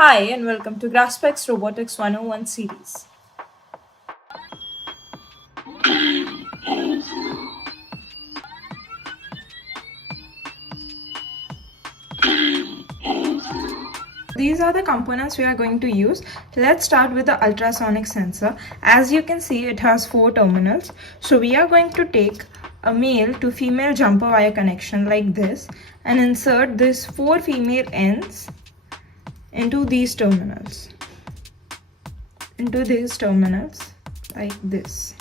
Hi and welcome to GRASPx Robotics 101 series. These are the components we are going to use. Let's start with the ultrasonic sensor. As you can see, it has 4 terminals. So we are going to take a male to female jumper wire connection like this and insert these 4 female ends into these terminals. Like this.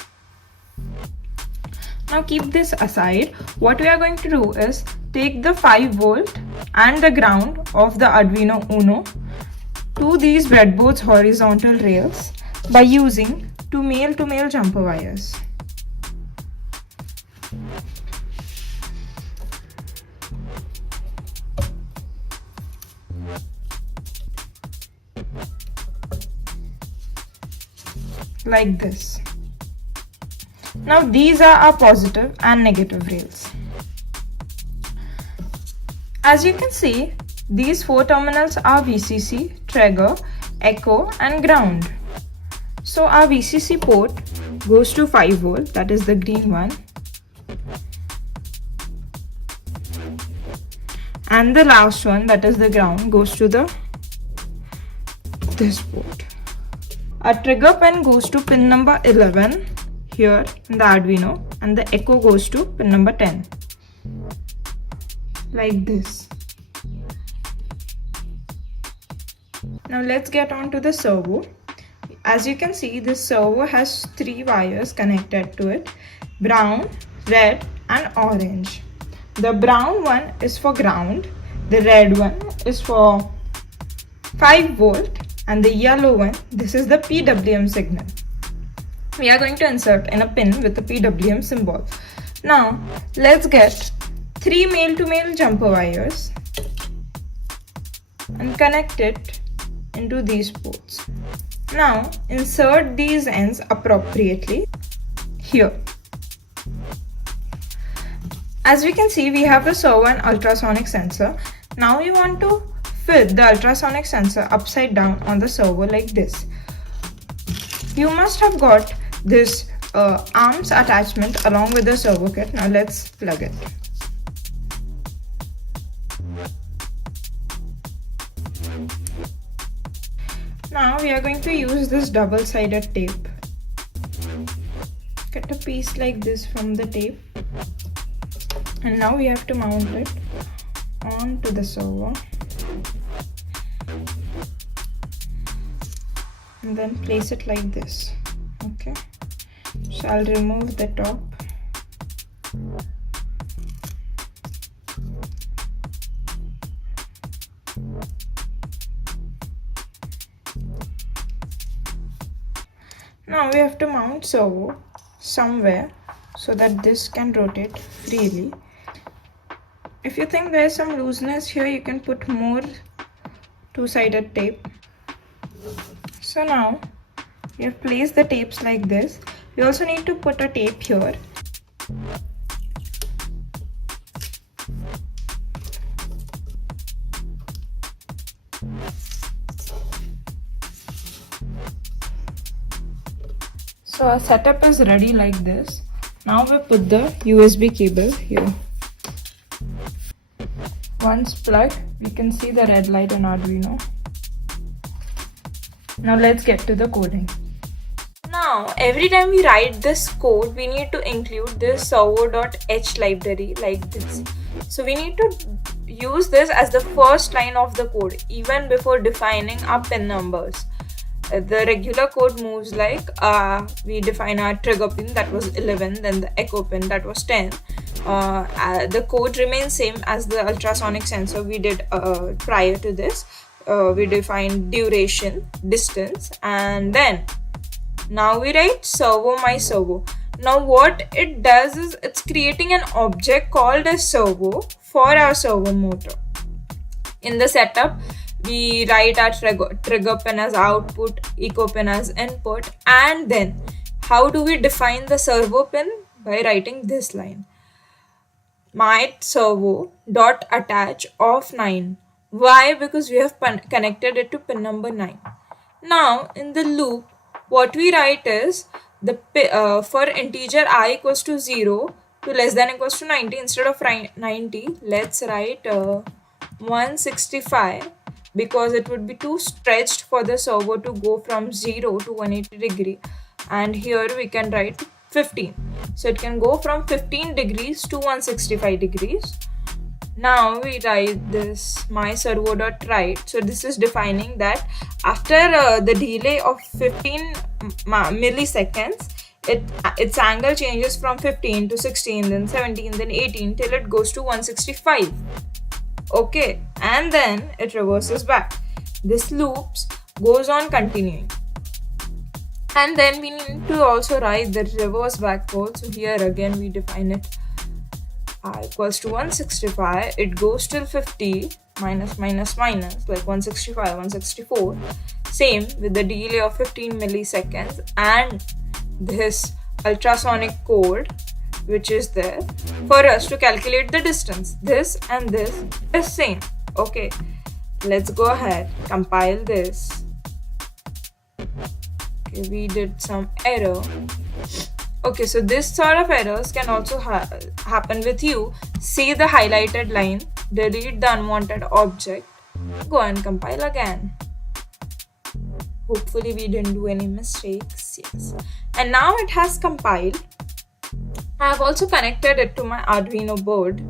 Now keep this aside. What we are going to do is take the 5 volt and the ground of the Arduino UNO to these breadboard's horizontal rails by using 2 male-to-male jumper wires. Like this. Now these are our positive and negative rails. As you can see, these 4 terminals are VCC, trigger, echo and ground. So our VCC port goes to 5 volt, that is the green one. And the last one, that is the ground, goes to this port. Our trigger pin goes to pin number 11 here in the Arduino, and the echo goes to pin number 10. Like this. Now let's get on to the servo. As you can see, this servo has 3 wires connected to it: brown, red and orange. The brown one is for ground, the red one is for 5 volt and the yellow one, this is the PWM signal. We are going to insert in a pin with the PWM symbol. Now let's get 3 male-to-male jumper wires and connect it into these ports. Now insert these ends appropriately here. As we can see, we have the servo and ultrasonic sensor. Now we want to fit the ultrasonic sensor upside down on the servo like this. You must have got this arms attachment along with the servo kit. Now let's plug it. Now we are going to use this double-sided tape. Cut a piece like this from the tape, and now we have to mount it onto the servo and then place it like this. Okay, so I'll remove the top. Now we have to mount servo somewhere so that this can rotate freely. If you think there is some looseness here, you can put more 2-sided tape. So now we have placed the tapes like this. We also need to put a tape here. So our setup is ready like this. Now we put the USB cable here. Once plugged, we can see the red light on Arduino. Now let's get to the coding. Now every time we write this code, we need to include this servo.h library like this. So we need to use this as the first line of the code even before defining our pin numbers. The regular code moves like we define our trigger pin, that was 11, then the echo pin, that was 10. The code remains same as the ultrasonic sensor we did prior to this. We define duration, distance, and then now we write servo my servo. Now what it does is it's creating an object called a servo for our servo motor. In the setup, we write our trigger pin as output, echo pin as input, and then how do we define the servo pin? By writing this line: my servo dot attach of 9 Why? Because we have connected it to pin number 9. Now in the loop, what we write is for integer I equals to 0 to less than equals to 90, instead of 90, let's write 165, because it would be too stretched for the servo to go from 0 to 180 degree, and here we can write 15, so it can go from 15 degrees to 165 degrees. Now we write this my servo.write. So this is defining that after the delay of 15 milliseconds, its angle changes from 15 to 16, then 17, then 18 till it goes to 165. Okay, and then it reverses back. This loops goes on continuing. And then we need to also write the reverse back code. So here again we define it I equals to 165, it goes till 50, minus, like 165, 164. Same with the delay of 15 milliseconds and this ultrasonic code which is there for us to calculate the distance. This and this is same. Okay, let's go ahead, compile this. Okay, we did some error. Okay, so this sort of errors can also happen with you. See the highlighted line, delete the unwanted object, go and compile again. Hopefully we didn't do any mistakes. Yes. And now it has compiled. I have also connected it to my Arduino board.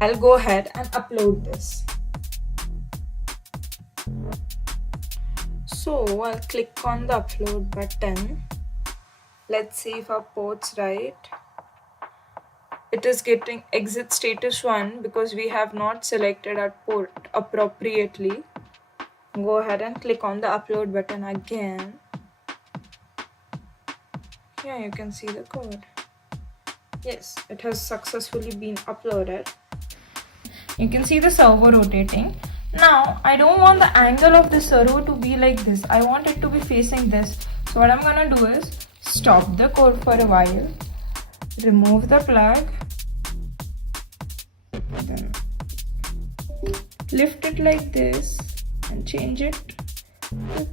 I'll go ahead and upload this. So I'll click on the upload button. Let's see if our port's right. It is getting exit status 1 because we have not selected our port appropriately. Go ahead and click on the upload button again. Here you can see the code. Yes, it has successfully been uploaded. You can see the servo rotating. Now, I don't want the angle of the servo to be like this. I want it to be facing this. So what I'm gonna do is stop the code for a while, remove the plug, then lift it like this and change it to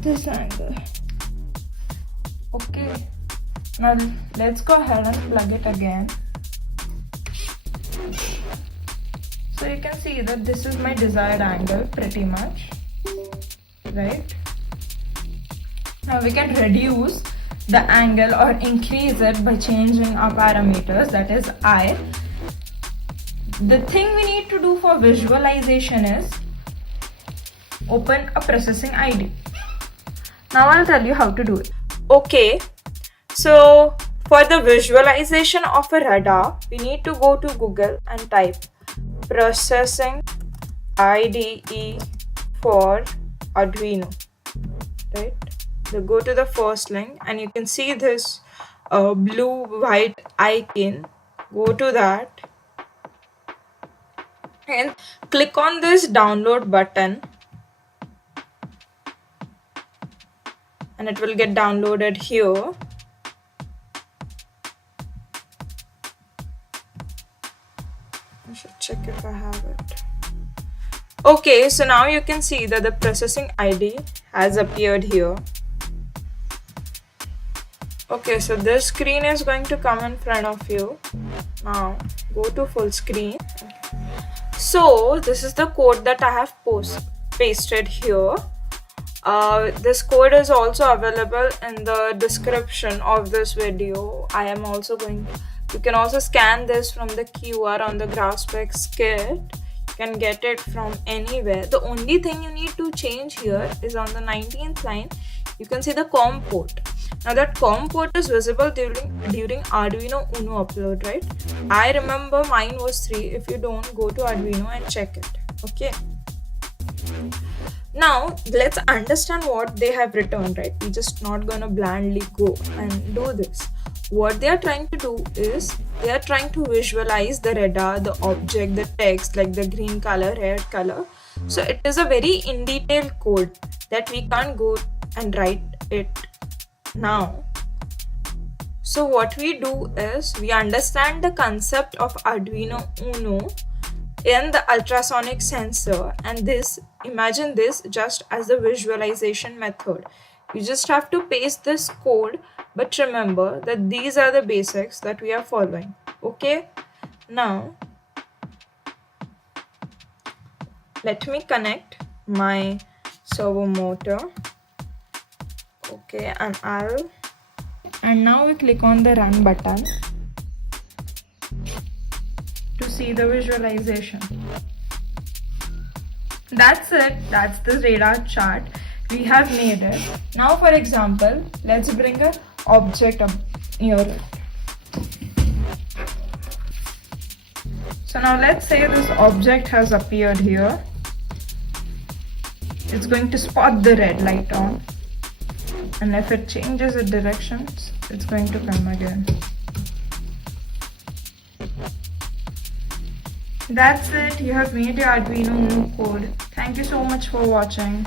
this angle. Okay, now let's go ahead and plug it again. So you can see that this is my desired angle pretty much, right? Now we can reduce the angle or increase it by changing our parameters, that is I. The thing we need to do for visualization is open a processing IDE. Now I'll tell you how to do it. Okay, so for the visualization of a radar, we need to go to Google and type processing IDE for Arduino, right? So go to the first link and you can see this blue white icon. Go to that and click on this download button and it will get downloaded here. I should check if I have it. Okay, so now you can see that the processing ID has appeared here. Okay, so this screen is going to come in front of you. Now go to full screen. So this is the code that I have pasted here. This code is also available in the description of this video. I am also you can also scan this from the QR on the GRASPx Kit. You can get it from anywhere. The only thing you need to change here is on the 19th line, you can see the COM port. Now that COM port is visible during Arduino UNO upload, right? I remember mine was 3. If you don't, go to Arduino and check it. Okay. Now let's understand what they have returned, right? We're just not gonna blindly go and do this. What they are trying to do is they are trying to visualize the radar, the object, the text like the green color, red color. So it is a very in detail code that we can't go and write it now. So what we do is we understand the concept of Arduino UNO in the ultrasonic sensor, and this, imagine this just as the visualization method. You just have to paste this code, but remember that these are the basics that we are following. Okay, now let me connect my servo motor. Okay, and now we click on the run button to see the visualization. That's it. That's the radar chart. We have made it. Now for example, let's bring an object up near it. So now let's say this object has appeared here. It's going to spot the red light on, and if it changes its directions, it's going to come again. That's it. You have made your Arduino UNO code. Thank you so much for watching.